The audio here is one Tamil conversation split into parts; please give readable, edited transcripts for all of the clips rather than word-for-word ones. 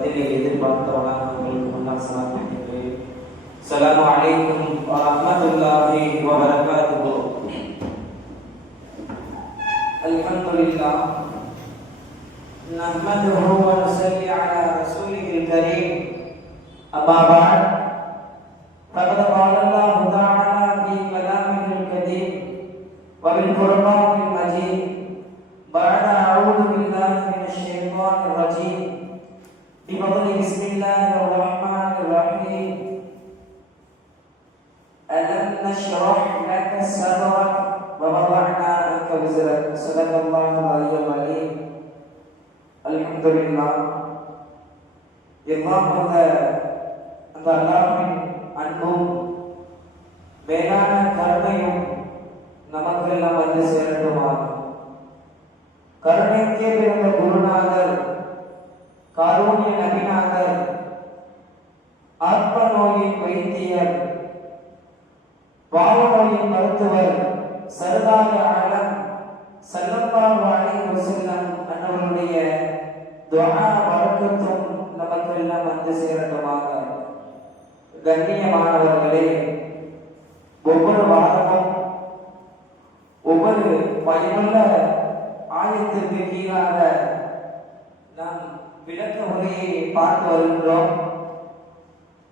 பதிலை எதிர்பார்த்தவனாக உங்களுக்கு முன்னால் சமர்ப்பிக்கின்றேன். அஸ்ஸலாமு அலைக்கும் வரஹ்மத்துல்லாஹி வபரகாத்துஹு. அல்ஹம்துலில்லாஹ் நஹ்மதுஹு வ நுஸல்லி அலா ரசூலில் கரீம். அம்மா பஅத் ஃபகத் قال الله تعالى في كلامه القديم وبالقرآن المجيد بعد أعوذ بالله من الشيطان الرجيم بفضل بسم الله الرحمن الرحيم ألم نشرح لك صدرك ووضعنا عنك وزرك صدق الله العلي العظيم. الحمد لله. எல்லாம் அந்த அல்லாஹ்வின் அன்பும் மேலான கருணையும் நமக்கெல்லாம் வந்து சேரட்டுமாக. கருணைக்கே பிறந்த குருநாதர், காரூண்ய நபிநாதர், ஆத்ம நோயின் வைத்தியர், பாவ நோயின் மருத்துவர், சர்தார ஆலம் ஸல்லல்லாஹு அலைஹி வஸல்லம் அன்னவருடைய துஆ பரக்கத்தும் நமக்கெல்லாம் வந்து சேரட்டுமாக. கண்ணியமானவர்களே, ஒவ்வொரு வாரமும் ஒவ்வொரு பயனுள்ள ஆயத்திற்கு கீழாக நாம் விளக்க உரையை பார்த்து வருகின்றோம்.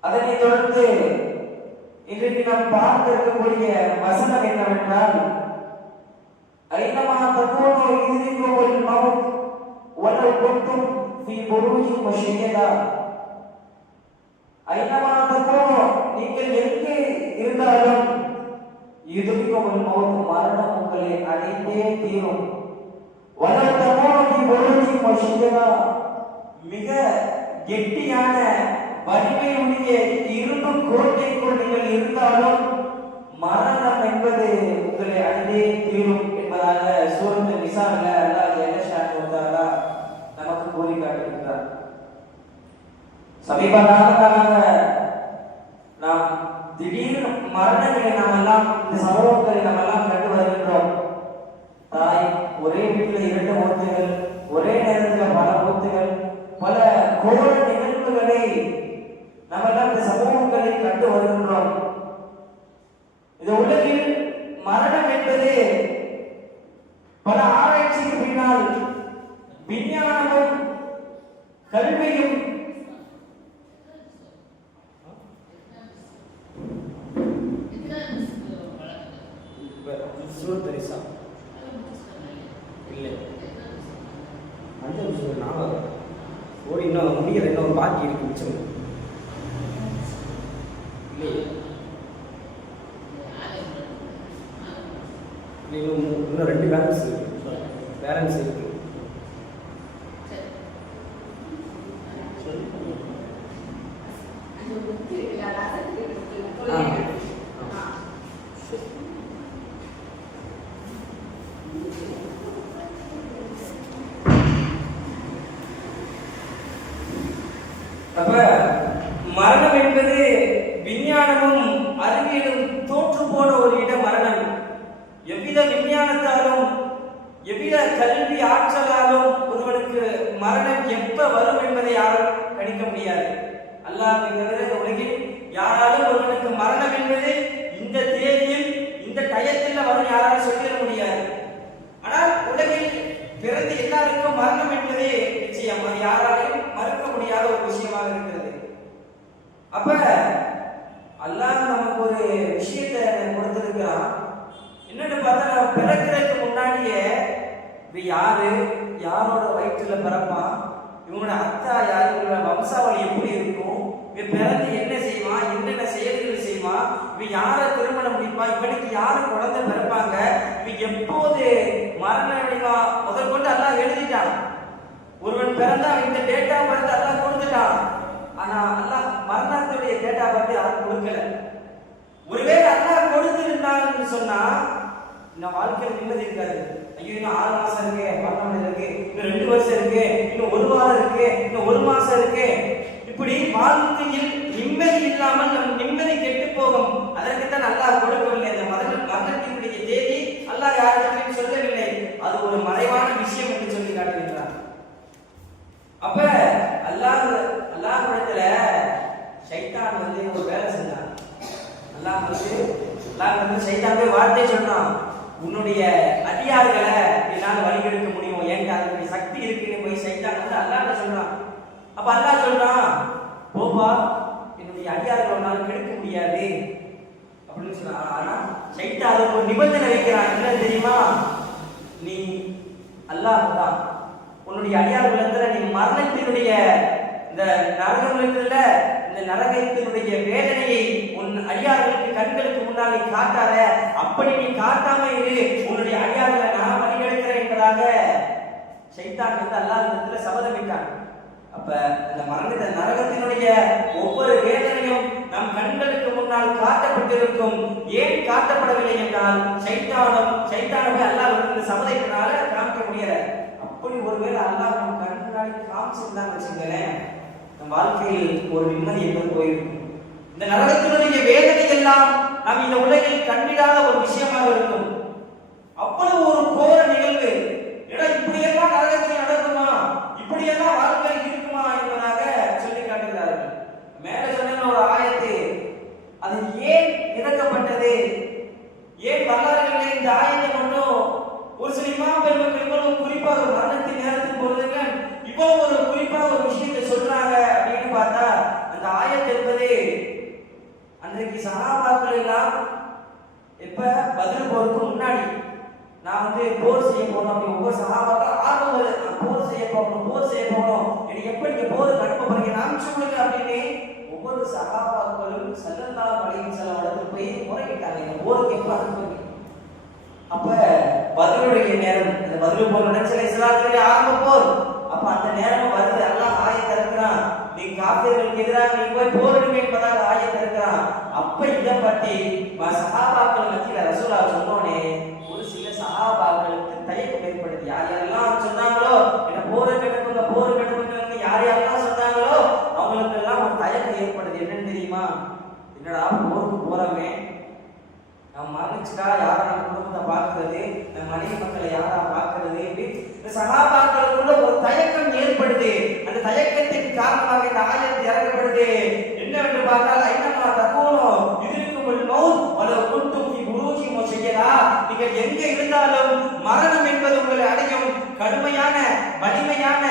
அதனைத் தொடர்ந்து இன்றைக்கு நாம் பார்க்க இருக்கக்கூடிய வசனம் என்னவென்றால், ஐனமா தகூனு யுத்ரிகுல் மௌத் வலவ் குன்தும் ஃபீ புரூஜின் முஷய்யதா. ஐனமா தகூனு, நீங்கள் எங்கே இருந்தாலும், யுத்ரிகுல் மௌத், மரணம் உங்களை அடைந்தே தீரும். வலவ் தகூனு ஃபீ புரூஜின் முஷய்யதா, மிக கெட்டியான வலிமையுடைய இரும்பு கோட்டைக்குள் நீங்கள் இருந்தாலும் மரணம் என்பது உங்களை அடைந்தே தீரும் என்பதாக சூரத்து நிசால அல்லாஹ் ஜல்லஷானஹு வ தஆலா நமக்கு கூறி காட்டுகின்றார். சமீப காலமாக நாம் திடீர்னு மரணங்களை நாமெல்லாம் இந்த சம்பவங்களை நாமெல்லாம் கண்டு வருகின்றோம். தாய் ஒரே வீட்டில் 2 மூர்த்திகள், ஒரே நேரத்தில் பல மூர்த்திகள், பல கோர நிகழ்வுகளை நாமெல்லாம் இந்த சமூகங்களை கண்டு வருகின்றோம். இந்த உலகில் மரணம் என்பது பல ஆராய்ச்சிக்கு பின்னால் விஞ்ஞானமும் கல்வியும் இன்னும் முடிகிற இன்னொரு பாக்கி இருக்கு மிச்சம் இல்லையே. இன்னும் 2 பேலன்ஸ் இருக்கு. அப்ப மரணம் என்பது விஞ்ஞானமும் அறிவியலும் தோற்று போன ஒரு இடம் மரணம். எவ்வித விஞ்ஞானத்தாலும் எவ்வித கல்வி ஆற்றலாலும் ஒருவனுக்கு மரணம் எப்ப வரும் என்பதை யாரும் கணிக்க முடியாது. அல்லாஹ்வை தவிர இந்த உலகில் யாராலும் ஒருவனுக்கு மரணம் என்பது இந்த தேதியில் இந்த டயத்தில் வரும் யாராலும் சொல்லிட முடியாது. ஆனால் உலகில் பிறந்த எல்லாருக்கும் மரணம் என்பதே நிச்சயம், அது யாராலையும் மறுக்க முடியாத ஒரு விஷயமாக இருக்கிறது. அப்ப அல்லாஹ் நமக்கு ஒரு விஷயத்தை கொடுத்திருக்கிறான். என்னன்னு பார்த்தா, நம்ம பிறக்கிறதுக்கு முன்னாடியே யாரு, யாரோட வயிற்றுல பிறப்பான், இவங்களோட அத்தா யாரு, இவங்களோட வம்சாவளி எப்படி இருக்கும், இவன் பிறந்து என்ன செய்வான், என்னென்ன செயல்கள் செய்வான், இவன் யாரை திருமணம் முடிப்பான், இவனுக்கு யாரு குழந்தை பிறப்பாங்க, இவன் எப்போது மரணம் அடைவான் முதல் கொண்டு அல்லாஹ் எழுதிட்டான். ஒருவன் பிறந்தா இந்த டேட்டா பர்த் அல்லாஹ் கொடுத்துட்டான். ஆனா அல்லாஹ் மரணத்துடைய டேட்டா பர்த் யாரும் கொடுக்கல. ஒருவேளை அல்லாஹ் கொடுத்திருந்தான்னு சொன்னா இந்த வாழ்க்கையில் நிம்மதி இருக்காது. ஐயோ, இன்னும் 6 மாசம் இருக்கு, 12 இருக்கு, இன்னும் 2 வருஷம் இருக்கு, இன்னும் 1 வாரம் இருக்கு, இன்னும் 1 மாசம் இருக்கு, இப்படி வாழ்க்கையில் நிம்மதி இல்லாமல் நம் நிம்மதி கெட்டு போகும். அதற்குத்தான் அல்லாஹ் கொடுக்கவில்லை. அந்த மரணத்தினுடைய தேதி அல்லாஹ் யாரிடத்திலும் சொல்லவில்லை. அது ஒரு மறைவான விஷயம் என்று சொல்லி காட்டுகின்றார். அப்ப அல்லாஹ் அல்லாஹ் சைத்தான் போய் வார்த்தை சொன்னான், உன்னுடைய அடியார்களை என்னால் வழிகெடுக்க முடியும், ஏன்டா அதுக்கு சக்தி இருக்குன்னு போய் சைத்தான் வந்து அல்லாஹ் சொல்றான். அப்ப அல்லாஹ் சொல்றான், போப்பா என்னுடைய அடியார்களை உன்னால் கெடுக்க முடியாது அப்படின்னு சொன்னான். ஆனா சைத்தான் அதுக்கு ஒரு நிபந்தனை வைக்கிறான். என்ன தெரியுமா? நீ அல்லாஹ் தான் உன்னுடைய அடியார்கள் நீ மரணத்தினுடைய இந்த நரகம் இருக்குல்ல, இந்த நரகத்தினுடைய வேதனையை உன் அடியார்களுக்கு கண்களுக்கு முன்னால் நீ காட்டாத, அப்படி நீ காட்டாம இரு, உன்னுடைய அடியார்களை நான் வழிகெடுக்கிறேன் என்பதாக சைத்தான் வந்து அல்லாஹ்விடத்துல சபதமிட்டான். அப்ப இந்த மரண நரகத்தினுடைய ஒவ்வொரு வேதனையும் நம் கண்களுக்கு முன்னால் காட்டப்பட்டிருக்கும். ஏன் காட்டப்படவில்லை என்றால் சைத்தானவை அல்லாஹ்விடத்துல சபதத்தினால காமிக்க முடியல. அப்படி ஒருவேளை அல்லாஹ் நம் கண்முன்னாடி காமிச்சிருந்தான்னு வச்சுங்களேன், நம் வாழ்க்கையில் ஒரு நிம்மதி என்பது போயிருக்கும். இந்த நரகத்தினுடைய வேதனை எல்லாம் நாம் இந்த உலகில் கண்டிடாத ஒரு விஷயமாக இருக்கும். அவ்வளவு ஒரு கோர நிகழ்வு. இப்படியெல்லாம் நரகத்தில் நடக்குமா, இப்படியெல்லாம் வாழ்க்கை இருக்குமா என்பதாக சொல்லி காட்டுகிறார்கள். மேல சொன்ன ஒரு ஆயத்து, அது ஏன் இறக்கப்பட்டது, ஏன் வரலாறுகளில் இந்த ஆயத்தை மட்டும் ஒரு சில இமாம் பெருமக்கள் இவ்வளவு குறிப்பாக மரணத்தின் நேரத்தின் பொழுதுங்க இவ்வளவு ஒரு குறிப்பாக ஒரு விஷயத்தை சொல்றாங்க அப்படின்னு பார்த்தா, அந்த ஆயத் என்பது அன்றைக்கு சஹாபாக்கள் எல்லாம் எப்ப பதில் போறதுக்கு முன்னாடி நான் வந்து போர் செய்ய போனோம் அப்படி ஒவ்வொரு சஹாபாக்கள் ஆர்வம் வருது, நான் போர் செய்ய போகணும் எனக்கு எப்ப நீங்க போருக்கு அனுப்ப போறீங்க நான் சொல்லுங்க அப்படின்னு ஒவ்வொரு சஹாபாக்களும் ஸல்லல்லாஹு அலைஹி வஸல்லம் இடத்துல போய் முறையிட்டாங்க, இந்த போருக்கு எப்ப அனுப்புவீங்க. அப்ப பதிலுடைய நேரம், அந்த பதில் போர் நடச்சல இஸ்லாத்திலே ஆரம்ப போர். அப்ப அந்த நேரம் வருது, அல்லாஹ் ஆயத்தை இறக்குறான், நீ காஃபிர்களுக்கு எதிராக நீ போய் போரிடுங்க என்பதாக ஆயத்தை இறக்குறான். அப்ப இதை பற்றி சஹாபாக்கள் மத்தியில ரசூலுல்லாஹ் சொன்னோனே ஒரு சில சஹாபாக்களுக்கு தயக்கம் ஏற்படுது. யார் யாரெல்லாம் சொன்னாங்களோ என்ன போரை கட்டுங்க யார் யாரெல்லாம் சொன்னாங்களோ அவங்களுக்கு எல்லாம் ஒரு தயக்கம் ஏற்படுது. என்னன்னு தெரியுமா? என்னடா போருக்கு போறோமே, நம்ம மரணிச்சுட்டா யாரா நம்ம குடும்பத்தை பார்க்கறது, நம்ம மனைவி மக்களை யாரா பார்க்கறது, இந்த சகாபாக்களுக்குள்ள ஒரு தயக்கம் ஏற்படுது. அந்த தயக்கத்தின் காரணமாக இந்த ஆயத்து இறக்கப்படுது. என்னவென்று பார்த்தால், ஐநமா தகூனோ இதுக்கும் மௌத் வலவ் குன்தும் ஃபீ புரூஜின் முஷய்யதா, நீங்கள் எங்க இருந்தாலும் மரணம் என்பது உங்களை அடையும். கடுமையான வலிமையான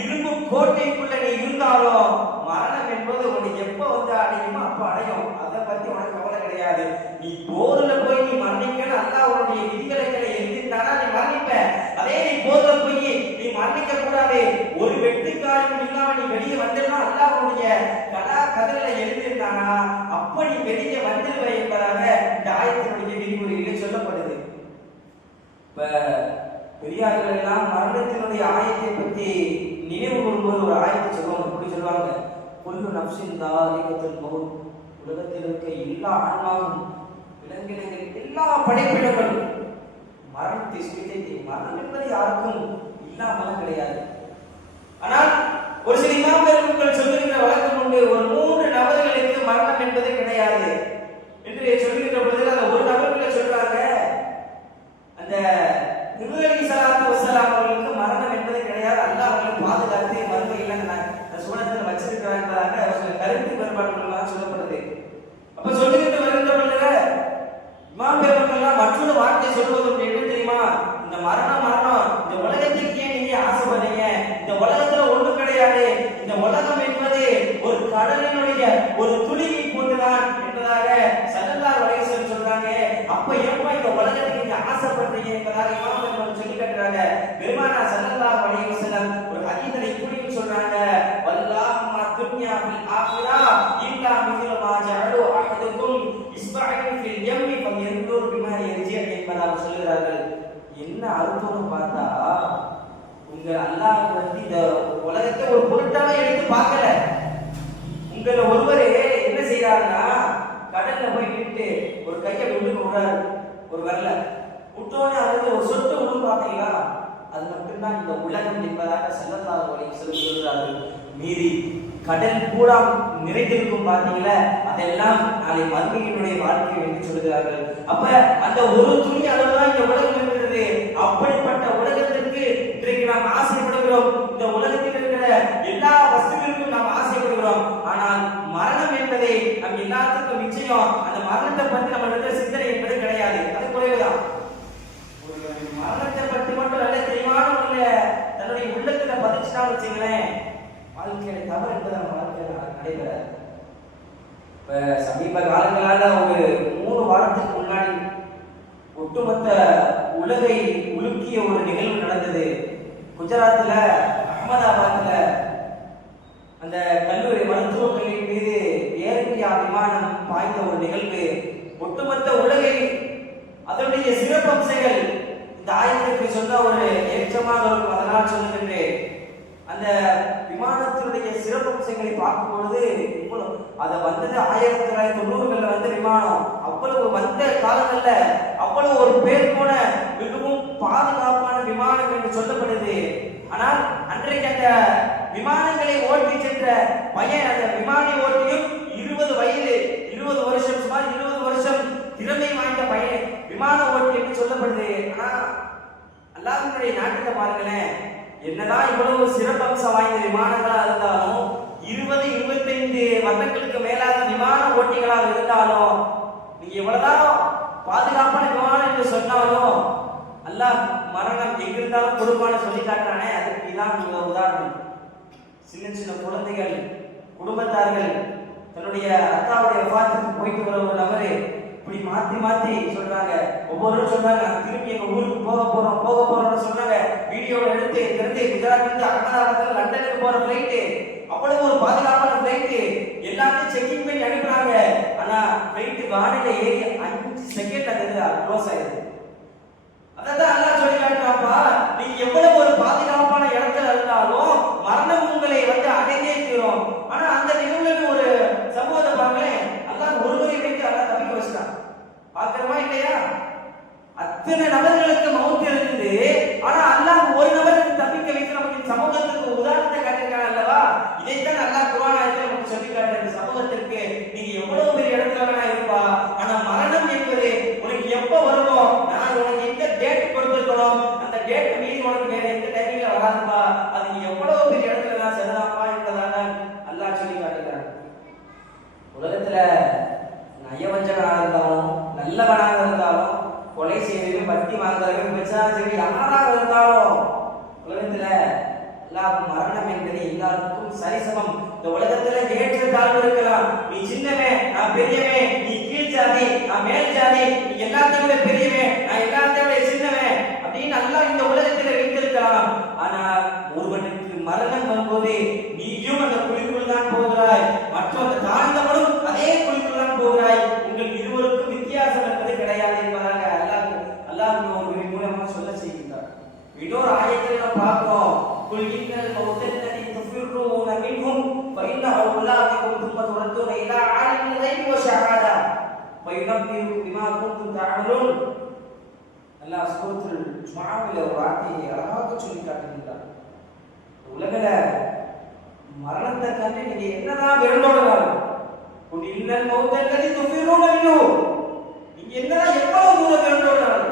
இரும்பு கோட்டைக்குள்ள நீ இருந்தாலும் மரணம் என்பது உனக்கு எப்ப வந்து அடையுமோ அப்ப அடையும். அதை பத்தி உனக்கு கவலை கிடையாது. நீ போர்ல போய் நீ மரணிக்கணும், அல்லாஹ் உன்னுடைய விதிவிலக்களை எழுதிட்டானா நீ மரணிப்ப. அதே நீ போர்ல போய் நீ மரணிக்க கூடாது, ஒரு வெட்டுக்காலம் இல்லாம நீ வெளியே வந்தா அல்லாஹ் உன்னுடைய கதலை எழுதிட்டானா அப்ப நீ வெளியே வந்துடுவ என்பதாக இந்த ஆயத்தினுடைய விதிமுறைகளை சொல்லப்படுது. இப்ப பெரியார்கள் எல்லாம் மரணத்தினுடைய ஆயத்தை பற்றி நினைவு கூறும்போது ஒரு ஆயத்தை சொல்லுவாங்க. எப்படி சொல்லுவாங்க? குல்லு நஃப்ஸின் தாயிகத்துல் மௌத், உலகத்தில் இருக்க எல்லா ஆன்மாவும் விலங்கினங்கள் எல்லா படைப்பிடங்களும் மரணத்தை சுவைத்து, மரணம் என்பது யாருக்கும் இல்லாமல் கிடையாது. ஆனால் ஒரு சில இமாம் பெருமக்கள் சொல்லுகின்ற வழக்கம் உண்டு, ஒரு 3 நபர்களுக்கு மரணம் என்பது கிடையாது என்று சொல்லுகின்ற பொழுது அந்த ஒரு நபர்களை சொல்றாங்க, அந்த நூஹ் அலைஹிஸ்ஸலாத்து வஸ்ஸலாம் அவர்களுக்கு மரணம் என்பது கிடையாது, அல்லாஹ் அவர்களை பாதுகாத்து மறுமையில் அந்த சூழத்தில் வச்சிருக்கிறாங்க அவர்கள் கருத்து வேறுபாடுகளாக சொல்லப்படுது. அப்ப சொல்லுகின்ற வருகின்ற பொழுது இமாம் பெருமக்கள் மற்றொரு வார்த்தை சொல்வது என்ன தெரியுமா? இந்த மரணம் இந்த உலகத்துக்கு ஏன் நீங்க ஆசைப்படுறீங்க? இந்த உலகத்துல ஒன்றும் கிடையாது, இந்த உலகம் என்பது ஒரு கடலினுடைய ஒரு துளியை போன்றுதான் என்பதாக ஸல்லல்லாஹு அலைஹி வஸல்லம் சொல்றாங்க. அப்ப எப்ப இந்த உலகத்துக்கு நீங்க ஆசைப்படுறீங்க என்பதாக இமாம் பெருமக்கள் சொல்லி காட்டுறாங்க. பெருமானார் ஸல்லல்லாஹு அலைஹி வஸல்லம் ஒரு ஹதீஸில் இப்படின்னு சொல்றாங்க, வல்லாஹு மா துன்யா ஃபில் ஆখিরা இல்லா மிஸ்லு மா ஜஅலு அஹதுக்கும் இஸ்பஅன் ஃபில் யம்மி ஃபயன்துர் பிமா யர்ஜி என்பதாக சொல்கிறார்கள். என்ன அர்த்தம்னு பார்த்தா, உங்க அல்லாஹ் வந்து இந்த உலகத்தை ஒரு பொருட்டாவே எடுத்து பார்க்கல. உங்களை ஒருவரே என்ன செய்யறாருன்னா, கடல்ல போய் நின்று ஒரு கையை விட்டு விடுறாரு, ஒரு வரல விட்டோன்னு அதுக்கு ஒரு சொட்டு விடும் பார்த்தீங்களா, அது மட்டும்தான் இந்த உலகம் என்பதாக ஸல்லல்லாஹு அலைஹி வஸல்லம் சொல்கிறார்கள். மீறி கடல் பூரா நிறைந்திருக்கும் பார்த்தீங்களா, அதெல்லாம் நாளை மறுமையினுடைய வாழ்க்கை என்று சொல்கிறார்கள். அப்ப அந்த ஒரு துணி அளவுதான் இந்த உலகம் இருக்கிறது. அப்படிப்பட்ட உலகத்திற்கு இன்றைக்கு நாம் ஆசைப்படுகிறோம். இந்த உலகத்தில் இருக்கிற எல்லா வஸ்துக்களுக்கும் நாம் ஆசைப்படுகிறோம். ஆனால் மரணம் என்பதை நம் எல்லாத்துக்கும் நிச்சயம். அந்த மரணத்தை பற்றி நம்ம சிந்தனை என்பது செய்ய தவறு என்பது நம்ம வாழ்க்கையில் நடைபெறாது. இப்ப சமீப காலங்களால ஒரு 3 வாரத்துக்கு முன்னாடி ஒட்டுமொத்த உலகை உலுக்கிய ஒரு நிகழ்வு நடந்தது. குஜராத்ல அகமதாபாத்ல அந்த கல்லூரி மருத்துவக் கல்லூரி மீது ஏர் இந்தியா விமானம் பாய்ந்த ஒரு நிகழ்வு ஒட்டுமொத்த உலகை அதனுடைய சிறப்பம்சங்கள் இந்த ஆயத்திற்கு சொன்ன ஒரு ஏற்றமாக இருக்கும். அதனால் சொல்லுகின்றேன், அந்த விமானத்தினுடைய சிறப்பம்சங்களை பார்க்கும் பொழுது அதை வந்தது 1990களில் வந்த விமானம். அவ்வளவு வந்த காலங்கள்ல அவ்வளவு ஒரு பேர் போன மிகவும் பாதுகாப்பான விமானம் என்று சொல்லப்படுது. ஆனால் அன்றைக்கு அந்த விமானங்களை ஓட்டி சென்ற பையன், அந்த விமானி ஓட்டியும் 20 வயது, 20 வருஷம், சுமார் 20 வருஷம் திறமை வாய்ந்த பையன் விமான ஓட்டி என்று சொல்லப்படுது. ஆனா அல்லாஹ்வுடைய நாட்டில் பாருங்களேன், என்னதான் இவ்வளவு சிறப்பம்சம் வாய்ந்த விமானங்களா இருந்தாலும் 20-25 வருடங்களுக்கு மேலாக விமான ஓட்டிகளாக இருந்தாலும் நீங்க எவ்வளவுதான் பாதுகாப்பான விமானம் என்று சொன்னாலும் அல்லாஹ் மரணம் எங்கிருந்தாலும் கொடுப்பான்னு சொல்லி காட்டுறானே, அதுக்கு இதான் உதாரணம். சின்ன சின்ன குழந்தைகள், குடும்பத்தார்கள் தன்னுடைய அத்தாவுடைய வஃபாத்துக்கு போயிட்டு வர ஒரு நபரு இப்படி மாத்தி மாத்தி சொல்றாங்க. ஒவ்வொருவரும் சொல்றாங்க, நாங்க திரும்பி எங்க ஊருக்கு போக போறோம்னு சொன்னாங்க. வீடியோல எடுத்து திறந்து குஜராத்ல இருந்து அகமதாபாத்ல லண்டனுக்கு போற ஃபிளைட், அவ்வளவு ஒரு பாதுகாப்பான ஃபிளைட், எல்லாத்தையும் செக்கிங் பண்ணி அனுப்புறாங்க. ஆனா ஃபிளைட் வானில ஏறி 5 செகண்ட் அது க்ளோஸ் ஆயிடுது. அதான் அல்லாஹ் சொல்லி காட்டுறாப்பா, நீங்க எவ்வளவு ஒரு பாதுகாப்பான இடத்துல இருந்தாலும் மரணம் உங்களை அடைந்தே தீரும். ஆனா அந்த நிகழ்வுல ஒரு சம்பவத்தை பாருங்களேன், அல்லாஹ் ஒருவரை வைத்து அல்லாஹ் தப்பிக்க வச்சுட்டான். பாக்குறமா இல்லையா? அத்தனை நபர்களுக்கு மௌத் இருந்தது, ஆனா அல்லாஹ் ஒரு நபருக்கு தப்பிக்க வைத்து நமக்கு சமூகத்துக்கு உதாரணத்தை காட்டியிருக்காங்க அல்லவா? இதைத்தான் அல்லாஹ் குர்ஆன் ஆயத்தில் நமக்கு சொல்லி காட்டுற சமூகத்திற்கு நீங்க எவ்வளவு பெரிய இடத்துல வேணா இருப்பா, ஆனா மரணம் என்பது உனக்கு எப்ப வருமோ, நான் உனக்கு எந்த டேட் கொடுத்துருக்கணும் அந்த டேட் மீறி உனக்கு வேற எந்த டைமிங்ல வராதுப்பா, அது நீ எவ்வளவு பெரிய இடத்துல நான் செல்லலாமா என்பதாக அல்லாஹ் சொல்லி காட்டுகிறார். உலகத்துல நயவஞ்சகனாக இருந்தாலும் நல்லவனாக இருந்தாலும் கொலை செய்வதும் வட்டி வாங்குறதும் பிரச்சனை யாராக இருந்தாலும் உலகத்துல மரணம் என்பது எல்லாருக்கும் சரிசமம். இந்த உலகத்துல ஏற்ற தாழ்வு இருக்கலாம். நீ சின்னவன், நான் பெரியவன், நீ கீழ் ஜாதி, நான் மேல் ஜாதி, நீ எல்லாத்தையும் பெரியவன், நான் எல்லாத்தையும் சின்னவன் அப்படின்னு அல்லாஹ் இந்த உலகத்துல வைத்திருக்கலாம். ஆனா ஒருவனுக்கு மரணம் வரும்போது நீயும் அந்த குழிக்குள் தான் போகிறாய், மற்றொரு தாழ்ந்தவனும் அதே குழிக்குள் தான் போகிறாய். உங்கள் இருவருக்கும் வித்தியாசம் என்பது கிடையாது என்பதாக அல்லாஹ் ஒரு மூலமாக சொல்ல செய்கின்றார். இன்னொரு ஆயத்தில் நாம் பார்க்கிறோம், குல் இன்னல் மௌத்தல்லதி துஃபிரூன மின்ஹும் ஃபஇன்னஹு முலாகிக்கும் தும்ம துரத்தூன இலா ஆலிமில் கைபி வ ஷஹாதா ஃபயுனப்பியுக்கும் பிமா குன்தும் தஅமலூன். அல்லாஹ் சூரத்துல் ஜுமாவில் ஒரு வார்த்தையை அழகாக சொல்லி காட்டுகின்றார். உலகில மரணத்தை கண்டு நீங்க என்னதான் விரண்டோடலாம், குல் இன்னல் மௌத்தல்லதி துஃபிரூன மின்ஹும், நீங்க என்னதான் எவ்வளவு தூரம் விரண்டோடலாம்,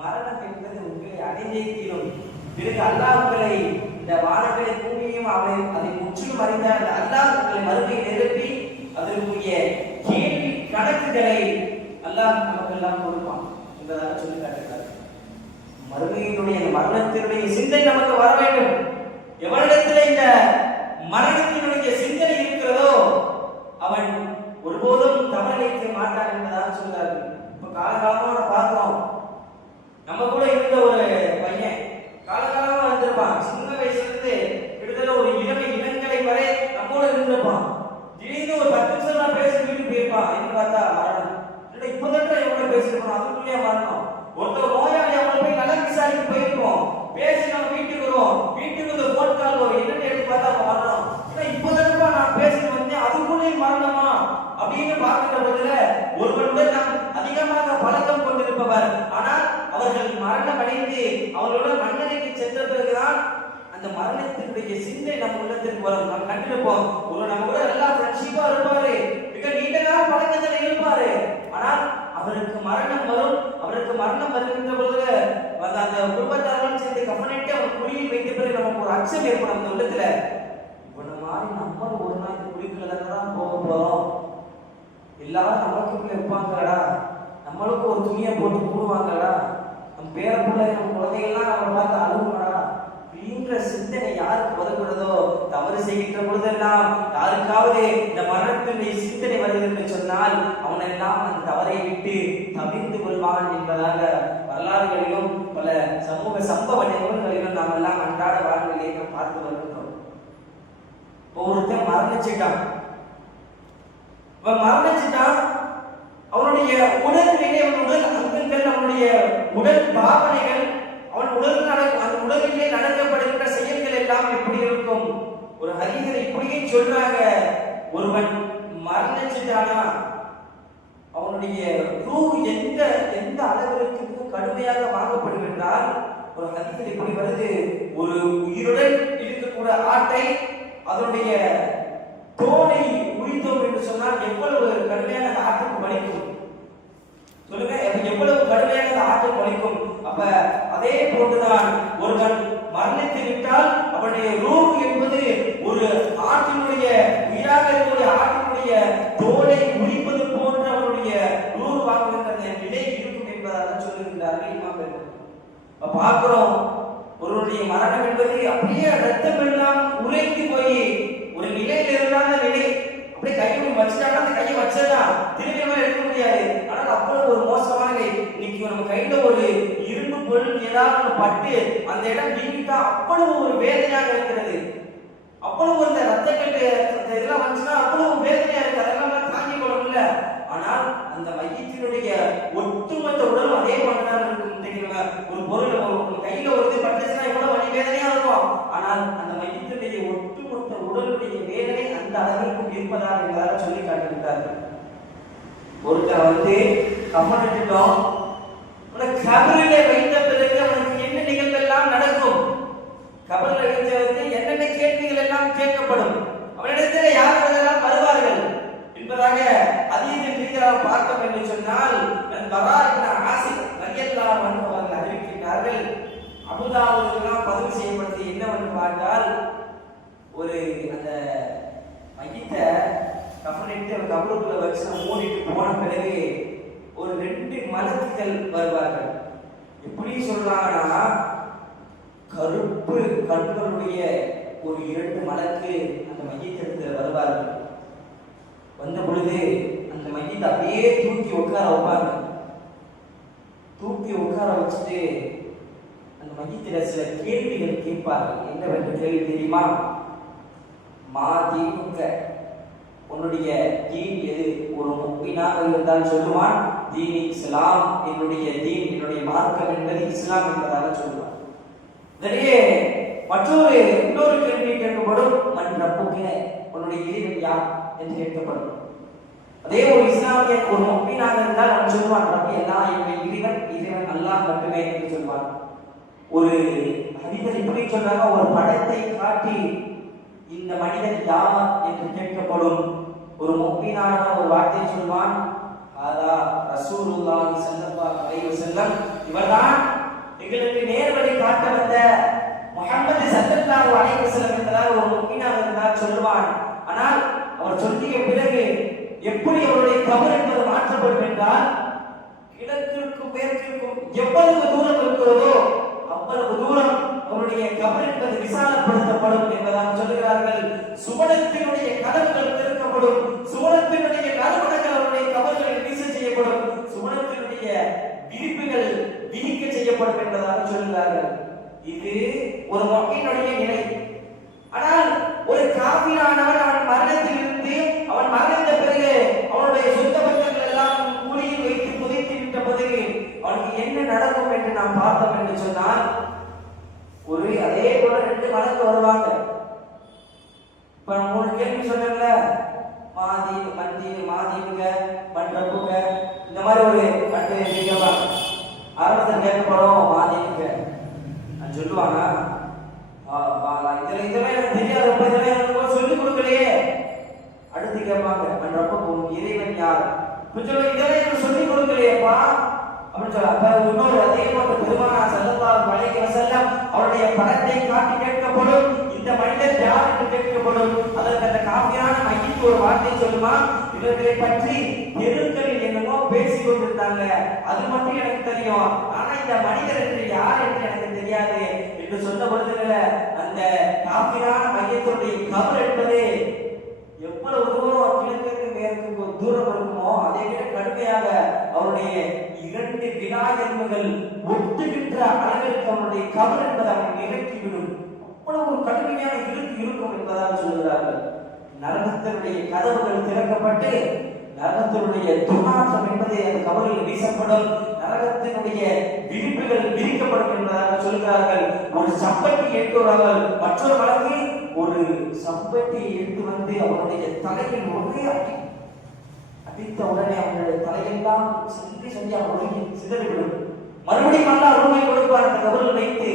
மரணம் என்பது உங்களை அடைந்தே தீரும். பிறகு அல்லாஹ் உங்களை இந்த வானங்களை பூமியையும் அதை முற்றிலும் அறிந்த அந்த அல்லாஹ் உங்களை மறுமையை நிரப்பி அதற்குரிய கேள்வி கணக்குகளை அல்லாஹ் நமக்கெல்லாம் கொடுப்பான் என்பதாக சொல்லி காட்டுகிறார். மறுமையினுடைய மரணத்தினுடைய சிந்தை நமக்கு வர வேண்டும். எவரிடத்தில் இந்த மரணத்தினுடைய சிந்தனை இருக்கிறதோ அவன் ஒருபோதும் தவறிழைக்க மாட்டான் என்பதாக சொல்கிறார்கள். இப்ப காலகாலமாக பார்க்கிறோம், நம்ம கூட இருந்த ஒரு பையன் காலகாலமா வந்திருப்பான். சின்ன வயசுல இருந்து கிட்டத்தட்ட ஒரு இளங்களை வரை நம்மோட இருந்திருப்பான். திடீர்னு ஒரு 10 நிமிஷம் நான் பேசி வீட்டுக்கு போயிருப்பான். என்ன பார்த்தா மரணம். இல்லை இப்பதான் எவ்வளவு பேசிருக்கோம், அதுக்குள்ளேயே மரணம். ஒருத்தர் நோயாளி அவங்களை போய் நல்லா விசாரிக்க போயிருக்கோம், பேசி நம்ம வீட்டுக்கு வருவோம், வீட்டுக்கு ஒரு போன் கால் வரும், என்னன்னு எடுத்து பார்த்தா மரணம். இல்லை இப்பதான் நான் பேசிட்டு வந்தேன், அதுக்குள்ளேயே மரணமா அப்படின்னு பார்க்கிற பொழுதுல ஒருவருடன் நாம் அதிகமாக பழக்கம் கொண்டிருப்பவர், ஆனால் அவர்கள் மரணம் அடைந்து அவர்களோட மன்னரைக்கு சென்ற பிறகுதான் அந்த மரணத்தினுடைய சிந்தை நம்ம உள்ளத்திற்கு வரும். நாம் கண்டிருப்போம், ஒரு நம்ம கூட நல்லா ஃப்ரெண்ட்ஷிப்பா இருப்பாரு, மிக நீண்ட நாள் பழக்கத்தில் இருப்பாரு, ஆனால் அவருக்கு மரணம் வரும். அவருக்கு மரணம் வருகின்ற பொழுது அந்த குடும்பத்தார்களும் சேர்ந்து கவனிட்டு அவர் குழியில் வைத்த பிறகு நமக்கு ஒரு அச்சம் ஏற்படும் அந்த உள்ளத்துல. இவ்வளவு மாதிரி நம்மளும் ஒரு நாள் இந்த குழிக்குள்ள தான் போக போறோம், எல்லாரும் நமக்கு இருப்பாங்களா, நம்மளுக்கும் ஒரு துணியை போட்டு கூடுவாங்களா, நம்ம பேர பிள்ளை நம்ம குழந்தைகள்லாம் நம்ம பார்த்து அழுகுமாடா அப்படின்னு என்கின்ற சிந்தனை யாருக்கு வருகிறதோ, தவறு செய்கின்ற பொழுதெல்லாம் யாருக்காவது இந்த மரணத்தினுடைய சிந்தனை வருகிறது என்று சொன்னால் அவனெல்லாம் அந்த தவறை விட்டு தவிர்த்து கொள்வான் என்பதாக வரலாறுகளிலும் பல சமூக சம்பவ நிகழ்வுகளிலும் நாம் எல்லாம் அன்றாட வாழ்க்கையிலே நாம் பார்த்து வருகின்றோம். ஒருத்தன் மரணிச்சுட்டான். அவனுடைய உடல்நிலை, உடல் அங்கங்கள், அவனுடைய உடல் பாவனைகள், அவன் அந்த உடலிலே நடக்கப்படுகின்ற செயல்கள் எல்லாம் எப்படி இருக்கும்? ஒரு ஹதீஸில் இப்படியே சொல்றாங்க, ஒருவன் மரணிச்சுட்டானா அவனுடைய ரூஹ் எந்த அளவிற்கு கடுமையாக வாங்கப்படும் என்றால், ஒரு ஹதீஸில் இப்படி வருது, ஒரு உயிருடன் இருக்கக்கூடிய ஆட்டை அதனுடைய தோலை உரித்தோம் என்று சொன்னால் எவ்வளவு கடுமையான அந்த ஆட்டுக்கு வலிக்கும் சொல்லுங்க, எவ்வளவு கடுமையாக அந்த ஆட்டுக்கு வலிக்கும். அப்ப அதே போன்றுதான் ஒருவன் மரணித்து விட்டால் அவனுடைய ரூஹ் என்பது ஒரு ஆட்டினுடைய உயிராக இருக்கக்கூடிய ஆட்டினுடைய தோலை உரிப்பது போன்ற அவனுடைய ரூஹ் வாங்குகின்ற நிலை இருக்கும் என்பதாக சொல்லுகின்றார்கள் இமாம்கள். பார்க்கிறோம், ஒருவருடைய மரணம் என்பது அப்படியே ரத்தம் எல்லாம் உறைந்து போய் ஒரு நிலையில இருந்தால் அந்த நிலை அப்படியே கையை வச்சுட்டாங்க, அந்த கையை வச்சதான் திரும்பியமா எடுக்க முடியாது. ஆனால் அவ்வளவு ஒரு மோசமான நிலை. இன்னைக்கு நம்ம கையில ஒரு இரும்பு பொருள் ஏதாவது பட்டு அந்த இடம் வீங்கிட்டா அவ்வளவு ஒரு வேதனையாக இருக்கிறது. அவ்வளவு அந்த ரத்தக்கட்டு இதெல்லாம் வந்துச்சுன்னா அவ்வளவு வேதனையா இருக்கு, அதெல்லாம் தாங்கிக் கொள்ள முடியல. ஆனால் அந்த மையத்தினுடைய ஒட்டுமொத்த உடலும் அதே மாதிரிதான் இருக்கும். ஒரு பொருள் ஒரு கையில ஒரு இது பட்டுச்சுன்னா எவ்வளவு வலி வேதனையா இருக்கும். ஆனால் அந்த மையத்தினுடைய ஒட்டுமொத்த உடலுடைய வேதனை அந்த அளவிற்கு இருப்பதாக எல்லாரும் சொல்லி காட்டுகிறார்கள். ஒருத்தர் கம்மனிட்டோம், கபரிலே வைத்த பிறகு அவனுக்கு என்ன நிகழ்வெல்லாம் நடக்கும், கபரில் வைத்தவருக்கு என்னென்ன கேள்விகள் எல்லாம் கேட்கப்படும், அவனிடத்தில் யாரெல்லாம் வருவார்கள் என்பதாக அதீதில் இருக்கிறார் பார்க்க என்று சொன்னால், அவர்கள் அறிவிக்கின்றார்கள். அபுதாபுதெல்லாம் பதிவு செய்யப்பட்டது என்னவென்று பார்த்தால், ஒரு அந்த மையத்தை கஃனிட்டு கபருக்குள்ள வச்சு மூடிட்டு போன பிறகு ஒரு 2 மலக்குகள் வருவார்கள். எப்படி சொல்றாங்கன்னா, கருப்பு கண்களுடைய ஒரு 2 மலக்கு அந்த மையத்திற்கு வருவார்கள். வந்த பொழுது அந்த மையத்தை அப்படியே தூக்கி உட்கார வைப்பாங்க. தூக்கி உட்கார வச்சுட்டு அந்த மையத்தில சில கேள்விகள் கேட்பார்கள். என்னவென்று கேள்வி தெரியுமா? மாதீனுக்க, உன்னுடைய தீன் எது? ஒரு முஃமினாக இருந்தால் சொல்லுவான், தீன் இஸ்லாம், என்னுடைய தீன், என்னுடைய மார்க்கம் என்பது இஸ்லாம் என்பதாக சொல்லுவான். இதனையே இன்னொரு கேள்வி கேட்கப்படும், மன் ரப்புக்க, உன்னுடைய இறைவன் யார் என்று கேட்கப்படும். அதே ஒரு இஸ்லாமிய ஒரு முஃமினாக இருந்தால் அவன் சொல்வான், ரப்பி அல்லாஹ், என்னுடைய இறைவன் அல்லாஹ் மட்டுமே என்று சொல்வான். ஒரு ஹதீஸில் இப்படி சொல்றாங்க, ஒரு படத்தை காட்டி இந்த மனிதன் யார் என்று கேட்கப்படும். ஒரு முஃமினான ஒரு வார்த்தை சொல்வான், ஆதா ரசூலுல்லாஹி ஸல்லல்லாஹு அலைஹி வஸல்லம், இவர்தான் எங்களுக்கு நேர்வழி காட்ட வந்த முஹம்மது ஸல்லல்லாஹு அலைஹி வஸல்லம் என்பதாக ஒரு முஃமினாக இருந்தால் சொல்வான். ஆனால் அவர் சொல்லிய பிறகு எப்படி அவருடைய கபர் என்பது மாற்றப்படும் என்றால், கிழக்கிற்கும் மேற்கிற்கும் எவ்வளவு தூரம் இருக்கிறதோ அவ்வளவு தூரம் அவருடைய கபர் என்பது விசாலப்படுத்தப்படும் என்பதாக சொல்லுகிறார்கள். சுவனத்தினுடைய கதவுகள் திறக்கப்படும், சுவனத்தினுடைய நறுமணங்கள் அவருடைய கபர்களில் வீச செய்யப்படும், சுவனத்தினுடைய விரிப்புகள் விதிக்க செய்யப்படும் என்பதாக சொல்லுகிறார்கள். இது ஒரு முஃமினுடைய நிலை. ஆனால் ஒரு காபிரானவன் அவன் மரணத்தில் இருந்து அவன் மரணித்த பிறகு அவனுடைய சொந்த பந்தங்கள் எல்லாம் குழியில் வைத்து புதைத்து விட்ட பிறகு அவனுக்கு என்ன நடக்கும் என்று நாம் பார்த்தோம் என்று சொன்னால், ஒரு அதே போல 2 மலக்கு வருவாங்க. இப்ப 3 கேள்வி சொன்னல, மாதினுங்க, மன்றப்புங்க, இந்த மாதிரி ஒரு 2 கேட்கலாம். ஆரம்பத்தில் கேட்கப்படும் மாதினுங்க சொல்லுவாங்க, இதெல்லாம் எனக்கு தெரியாது, இதெல்லாம் எனக்கு சொல்லிக் கொடுக்கலையே. அடுத்து கேட்பாங்க, மன்றப்பும் இறைவன் யார்? இதெல்லாம் எனக்கு சொல்லிக் கொடுக்கலையேப்பா அப்படின்னு சொல்ல. அப்ப இன்னொரு அதே போன்ற பெருமானார் ஸல்லல்லாஹு அலைஹி வஸல்லம் அவருடைய படத்தை காட்டி கேட்கப்படும், இந்த மனிதர் யார் என்று கேட்கப்படும். அதற்கு அந்த காபிரான மையத்து ஒரு வார்த்தை சொல்லுமா, இவர்களை பற்றி தெருக்களில் என்னமோ பேசிக் கொண்டிருந்தாங்க, அது மட்டும் எனக்கு தெரியும், ஆனா இந்த மனிதர் என்று யார் என்று எனக்கு தெரியாது என்று சொன்ன பொழுதுல அந்த காபிரான மையத்துடைய கபர் என்பது எவ்வளவு தூரம் கிழக்கு மேற்கு தூரம் இருக்குமோ அதை விட கடுமையாக அவருடைய 2 வினா எலும்புகள் ஒட்டுகின்ற அளவிற்கு அவருடைய கபர் என்பதை அவன் இறக்கிவிடும். அவ்வளவு ஒரு கடுமையான இழுக்கு இருக்கும் என்பதாக சொல்கிறார்கள். நரகத்தினுடைய கதவுகள் திறக்கப்பட்டு நரகத்தினுடைய துர்நாற்றம் என்பதை அந்த கபரில் வீசப்படும். நரகத்தினுடைய விரிப்புகள் விரிக்கப்படும் என்பதாக சொல்கிறார்கள். ஒரு சம்பட்டி எடுத்துள்ளார்கள். மற்றொரு வழக்கில் ஒரு சம்பட்டியை எடுத்து வந்து அவருடைய தலையில் ஒரே அடித்த உடனே அவனுடைய தலையெல்லாம் செஞ்சு அவருடைய சிதறிவிடும். மறுபடியும் நல்லா உண்மை கொடுப்பார். அந்த கபரில் வைத்து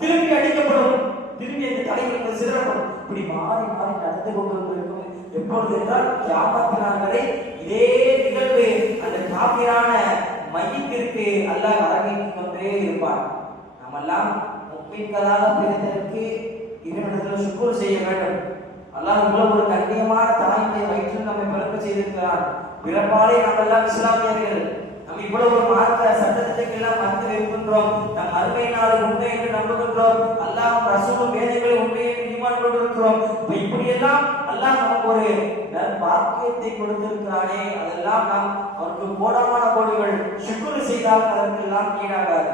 திரும்பி அடிக்கப்படும். திரும்பி அந்த தலையில் சிதறப்படும். இப்படி மாறி மாறி நடந்து கொண்டிருக்கும். எப்பொழுது என்றால் கியாமத் நாள் வரை இதே நிகழ்வு அந்த காபிரான மையத்திற்கு அல்லாஹ் அரங்கிக் கொண்டே இருப்பான். நாமெல்லாம் முக்மீன்களாக பிறந்ததற்கு இறைவனிடத்தில் சுக்ர் செய்ய வேண்டும். அல்லாஹ் இவ்வளவு ஒரு கண்ணியமான தாயினுடைய வயிற்றில் நம்மை பிறக்க செய்திருக்கிறான். பிறப்பாலே நாம் எல்லாம் இஸ்லாமியர்கள். நம்ம இவ்வளவு ஒரு மார்க்க சட்டத்திற்கு எல்லாம் மறுத்து இருக்கின்றோம். நம் அருமை நாள் உண்மை என்று நம்புகின்றோம். அல்லாஹ் ரசூல் வேதங்களை உண்மை என்று ஈமான் கொண்டிருக்கிறோம். இப்படி எல்லாம் அல்லாஹ் நமக்கு ஒரு பாக்கியத்தை கொடுத்திருக்கிறானே, அதெல்லாம் நாம் அவருக்கு கோடான கோடிகள் சுக்ர் செய்தால் அதற்கெல்லாம் ஈடாகாது.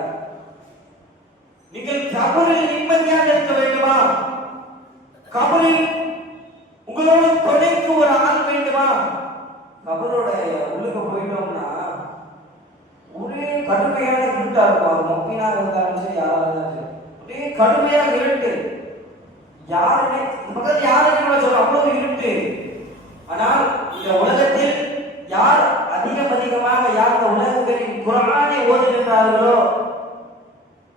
நீங்கள் கபரில் நிம்மதியாக இருக்க வேண்டுமா? கபரில் உங்களோட துணைக்கு ஒரு ஆள் வேண்டுமா? கபரோட உள்ளுக்கு போயிட்டோம்னா ஒரே கடுமையான இருட்டா இருக்கும். அது மொப்பினாக இருந்தாலும் சரி, யாராக இருந்தாலும் சரி, ஒரே கடுமையாக இருட்டு. யாருமே மக்கள் யாருமே சொல்ல அவ்வளவு இருட்டு. ஆனால் இந்த உலகத்தில் யார் அதிகமாக யார் இந்த உலகங்களின் குர்ஆனை ஓதுகின்றார்களோ